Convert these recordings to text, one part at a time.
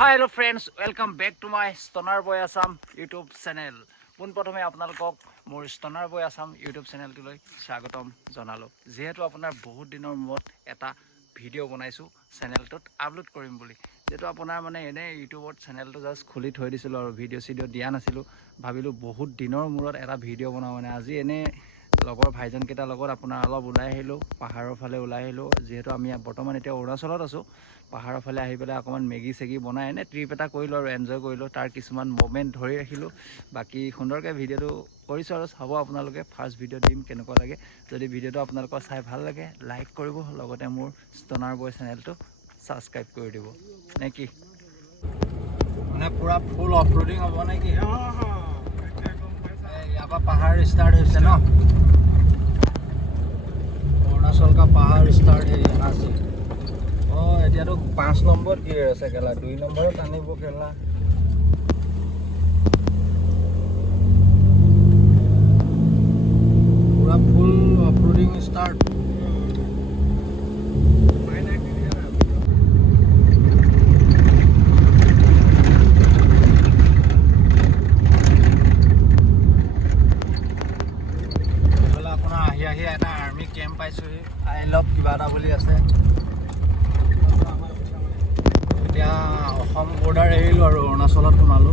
Hi hello friends, welcome back to my Stoner Boy Assam YouTube channel. পোনপ্ৰথমে আপোনালোকক মোৰ Stoner Boy Assam YouTube চেনেলটোলৈ স্বাগতম জনালো। যেহেতু আপোনাৰ বহুত দিনৰ মূৰত এটা ভিডিঅ' বনাইছো চেনেলটোত আপলোড কৰিম বুলি। যেটো আপোনাৰ মানে এনে ইউটিউবত চেনেলটো জাস্ট খুলি থৈ দিছিলো আৰু ভিডিঅ' দিয়া নাছিলো। ভাবিলো বহুত দিনৰ মূৰত এটা ভিডিঅ' বনাও মানে আজি এনে লগৰ ভাইজন কেইটাৰ লগত আপোনাৰ অলপ ওলাই আহিলো পাহাৰৰ ফালে ওলাই আহিলো যেহেতু আমি বৰ্তমান এতিয়া অৰুণাচলত আছো পাহাৰৰ ফালে আহি পেলাই অকমান মেগি চেগি বনাই এনে ট্ৰিপ এটা কৰিলো আৰু এনজয় কৰিলো তাৰ কিছুমান মোমেন্ট ধৰি ৰাখিলো বাকি সুন্দৰকৈ ভিডিঅ'টো কৰিছো আৰু চাব আপোনালোকে ফাৰ্স্ট ভিডিঅ' দিম কেনেকুৱা লাগে যদি ভিডিঅ'টো আপোনালোকৰ চাই ভাল লাগে লাইক কৰিব লগতে মোৰ ষ্টনাৰ বয় চেনেলটো সাবস্ক্ৰাইব কৰি দিব নেকি মানে পুৰা ফুল অফৰোডিং হ'ব নেকি ইয়াৰ পৰা পাহাৰ ষ্টাৰ্ট হৈছে ন অৰুণাচল का पहाड़ स्टार्ट है यहाँ से এতিয়াতো 5 নম্বৰ গিয়াৰ আছে কেলা 2 নম্বৰত আনিব কেলা পুৰা ফুল অফৰোডিং ষ্টাৰ্ট আপোনাৰ আহি এটা আৰ্মি কেম্প পাইছোহি আই লাভ কিবা এটা বুলি আছে এতিয়া অসম বৰ্ডাৰ এৰিলো আৰু অৰুণাচলত সোমালো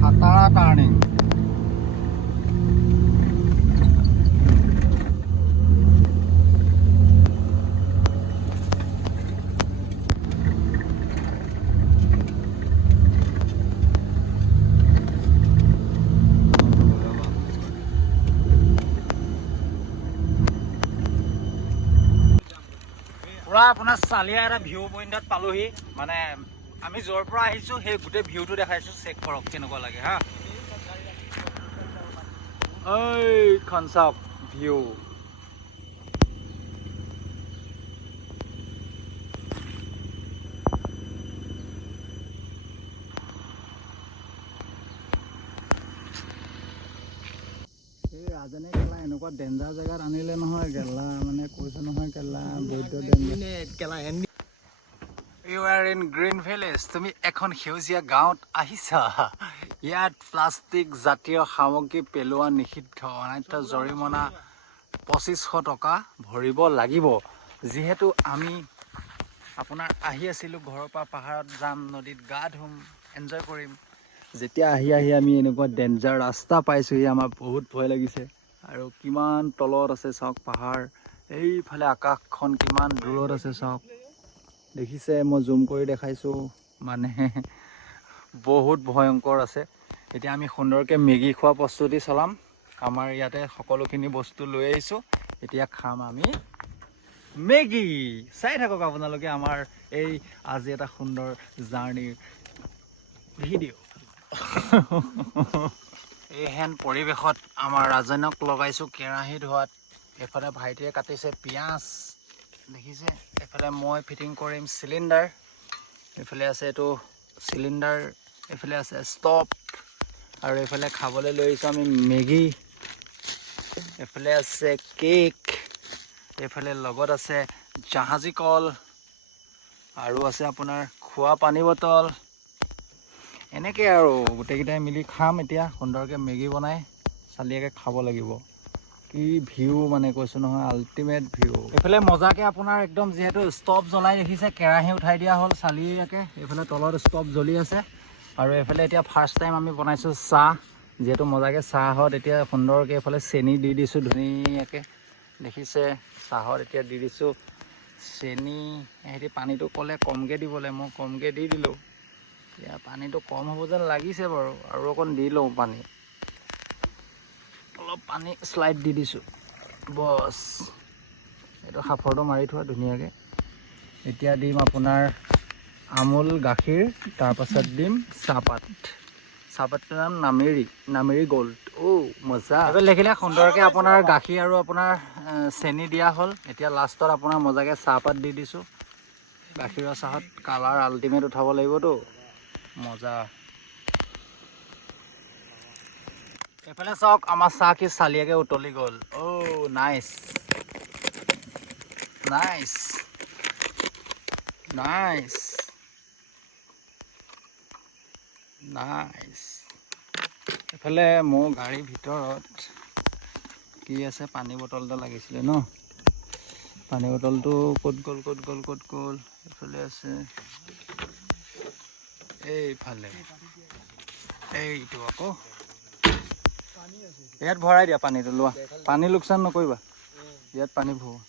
খাতাৰা টাৰ্ণিং পুৰা আপোনাৰ চালিয়া এটা ভিউ পইণ্টত পালোহি মানে আমি য'ৰ পৰা আহিছো সেই গোটেই ভিউটো দেখাইছো চেক কৰক কেনেকুৱা লাগে হা এইখন চাওক ভিউ ৰাজনে কেলা এনেকুৱা ডেঞ্জাৰ জেগাত আনিলে নহয় কেলা মানে কৈছে নহয় কেলা বৈদ্য কেলা You are in Green Village. তুমি এখন সেউজীয়া গাঁৱত আহিছা ইয়াত প্লাষ্টিক জাতীয় সামগ্ৰী পেলোৱা নিষিদ্ধ অনান্য জৰিমনা 2500 টকা ভৰিব লাগিব যিহেতু আমি আপোনাৰ আহি আছিলো ঘৰৰ পৰা পাহাৰত যাম নদীত গা ধুম এনজয় কৰিম যেতিয়া আহি আমি এনেকুৱা ডেঞ্জাৰ ৰাস্তা পাইছোহি আমাৰ বহুত ভয় লাগিছে আৰু কিমান তলত আছে চাওক পাহাৰ এইফালে আকাশখন কিমান দূৰত আছে চাওক দেখিছে মই জুম কৰি দেখাইছো মানে বহুত ভয়ংকৰ আছে এতিয়া আমি সুন্দৰকৈ মেগি খোৱা প্ৰস্তুতি চলাম আমাৰ ইয়াতে সকলোখিনি বস্তু লৈ আহিছো এতিয়া খাম আমি মেগি চাই থাকক আপোনালোকে আমাৰ এই আজি এটা সুন্দৰ জাৰ্ণিৰ ভিডিঅ' এই হেন পৰিৱেশত আমাৰ ৰাজনক লগাইছো কেৰাহী ধোৱাত এফালে ভাইটিয়ে কাটিছে পিয়াজ দেখিছে এফালে মই ফিটিং কৰিম সিলিন্ডাৰ এফালে আছে এটো সিলিন্ডাৰ এফালে আছে ষ্টপ আৰু এফালে খাবলৈ লৈ আহিছো আমি মেগি এফালে আছে কেক এফালে লগত আছে জাহাজী কল আৰু আছে আপোনাৰ খোৱা পানী বটল এনেকে আৰু গোটেইকেইটাই মিলি খাম এতিয়া সুন্দৰকৈ মেগি বনাই চালিয়াকৈ খাব লাগিব কি ভিউ মানে কৈছো নহয় আল্টিমেট ভিউ এফালে মজাকে আপোনাৰ একদম যেহেতু ষ্টপ জ্বলাই দেখিছে কেৰাহী উঠাই দিয়া হ'ল চালিয়াকৈ এফালে তলত ষ্টপ জ্বলি আছে আৰু এফালে এতিয়া ফাৰ্ষ্ট টাইম আমি বনাইছো চাহ যেহেতু মজাকে চাহত এতিয়া সুন্দৰকৈ এফালে চেনি দি দিছো ধুনীয়াকৈ দেখিছে চাহত এতিয়া দি দিছো চেনি হেৰি পানীটো ক'লে কমকৈ দিবলৈ মই কমকৈ দি দিলোঁ এতিয়া পানীটো কম হ'ব যেন লাগিছে বাৰু আৰু অকণ দি লওঁ পানী অলপ পানী স্লাইড দি দিছো বস এইটো সাফৰটো মাৰি থোৱা ধুনীয়াকৈ এতিয়া দিম আপোনাৰ আমুল গাখীৰ তাৰ পাছত দিম চাহপাত চাহপাতৰ নাম নামেৰি গোল্ড মজা দেখিলে সুন্দৰকৈ আপোনাৰ গাখীৰ আৰু আপোনাৰ চেনি দিয়া হ'ল। এতিয়া লাষ্টত আপোনাৰ মজাকৈ চাহপাত দি দিছোঁ। গাখীৰৰ চাহত কালাৰ আল্টিমেট উঠাব লাগিবতো, মজা। এইফালে চাওক আমাৰ চাহ কি চালিয়াকৈ উতলি গ'ল। Nice nice nice nice. এইফালে মোৰ গাড়ীৰ ভিতৰত কি আছে, পানী বটল এটা লাগিছিলে ন। পানী বটলটো ক'ত গ'ল? এইফালে আছে, এইফালে এইটো আকৌ ইয়াত ভৰাই দিয়া পানীটো। লোৱা, পানী লোকচান নকৰিবা, ইয়াত পানী ভৰোৱা।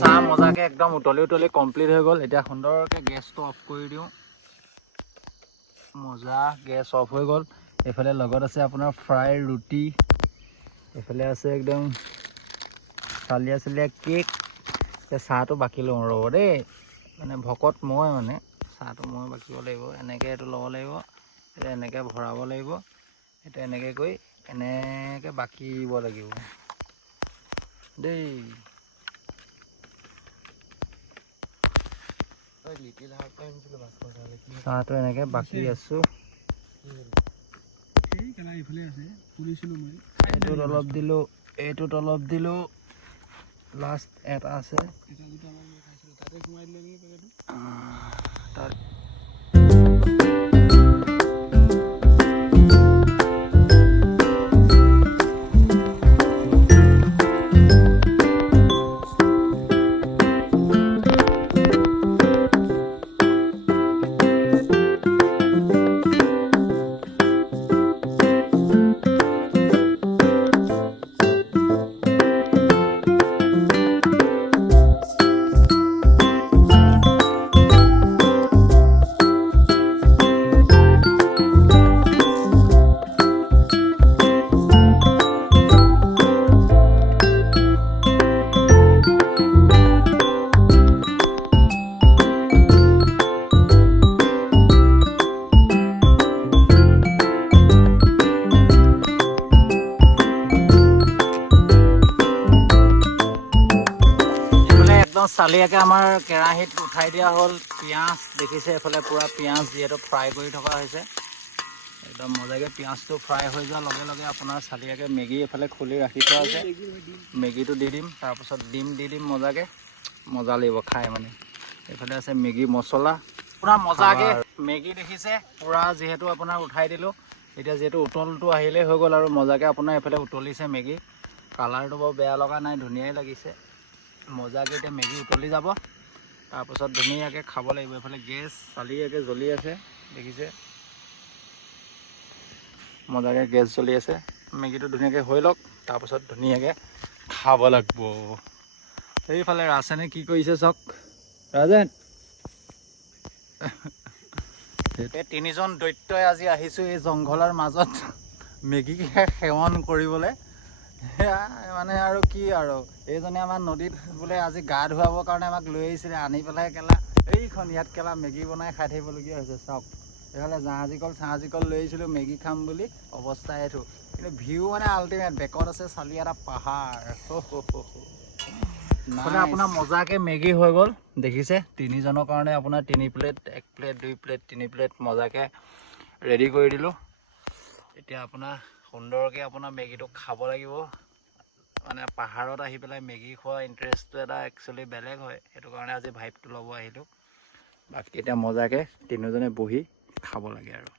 চাহ মজাকে একদম উতলি কমপ্লিট হৈ গ'ল। এতিয়া সুন্দৰকৈ গেছটো অফ কৰি দিওঁ। মজা, গেছ অফ হৈ গ'ল। এইফালে লগত আছে আপোনাৰ ফ্ৰাই ৰুটি, এইফালে আছে একদম চালিয়া কেক। এতিয়া চাহটো বাকি লওঁ ৰ'ব দেই, মানে ভকত মই, মানে চাহটো মই বাকিব লাগিব। এনেকৈ এইটো ল'ব লাগিব, এতিয়া এনেকৈ ভৰাব লাগিব। এতিয়া এনেকৈ কৰি এনেকৈ বাকিব লাগিব দেই। চাহটো এনেকৈ বাকি আছোঁ। এইটোত অলপ দিলোঁ, এইটোত অলপ দিলোঁ, লাষ্ট এটা আছে তাত। চালিয়াকৈ আমাৰ কেৰাহীত উঠাই দিয়া হ'ল। পিঁয়াজ দেখিছে, এইফালে পূৰা পিঁয়াজ যিহেতু ফ্ৰাই কৰি থকা হৈছে। একদম মজাকৈ পিঁয়াজটো ফ্ৰাই হৈ যোৱাৰ লগে লগে আপোনাৰ চালিয়াকৈ মেগী এইফালে খুলি ৰাখি থোৱা আছে। মেগীটো দি দিম, তাৰপাছত ডিম দি দিম। মজা লাগিব খাই মানে। এইফালে আছে মেগী মছলা, পূৰা মজাকৈ মেগী দেখিছে পূৰা যিহেতু আপোনাৰ উঠাই দিলোঁ। এতিয়া যিহেতু উতলটো আহিলেই হৈ গ'ল আৰু মজাকৈ আপোনাৰ এইফালে উতলিছে মেগী। কালাৰটো বাৰু বেয়া লগা নাই, ধুনীয়াই লাগিছে। মজাকৈ এতিয়া মেগী উতলি যাব, তাৰপাছত ধুনীয়াকৈ খাব লাগিব। এইফালে গেছ চালিয়াকৈ জ্বলি আছে দেখিছে, মজাকৈ গেছ জ্বলি আছে। মেগীটো ধুনীয়াকৈ হৈ লওক, তাৰপাছত ধুনীয়াকৈ খাব লাগিব। সেইফালে ৰাজেনে কি কৰিছে চাওক। ৰাজেন, এই তিনিজন দৈত্যই আজি আহিছোঁ এই জংঘলৰ মাজত মেগী সেৱন কৰিবলৈ। মানে আৰু কি আৰু, এইজনে আমাৰ নদীত বোলে আজি গা ধুৱাবৰ কাৰণে আমাক লৈ আহিছিলে। আনি পেলাই কেলা এইখন ইয়াত কেলা মেগী বনাই খাই থাকিবলগীয়া হৈছে চাওক। এইফালে জাহাজী কল লৈ আহিছিলোঁ মেগী খাম বুলি, অৱস্থা এইটো। কিন্তু ভিউ মানে আল্টিমেট। বেকত আছে চালি এটা পাহাৰ। মানে আপোনাৰ মজাকৈ মেগী হৈ গ'ল দেখিছে। তিনিজনৰ কাৰণে আপোনাৰ 3 প্লেট, 1 প্লেট, 2 প্লেট, 3 প্লেট মজাকৈ ৰেডি কৰি দিলোঁ। এতিয়া আপোনাৰ সুন্দৰকৈ আপোনাৰ মেগীটো খাব লাগিব। মানে পাহাৰত আহি পেলাই মেগী খোৱা ইণ্টাৰেষ্টটো এটা একচুৱেলি বেলেগ হয়। সেইটো কাৰণে আজি ভাইবটো ল'ব আহিলোঁ। বাকী এতিয়া মজাকৈ তিনিজনে বহি খাব লাগে আৰু।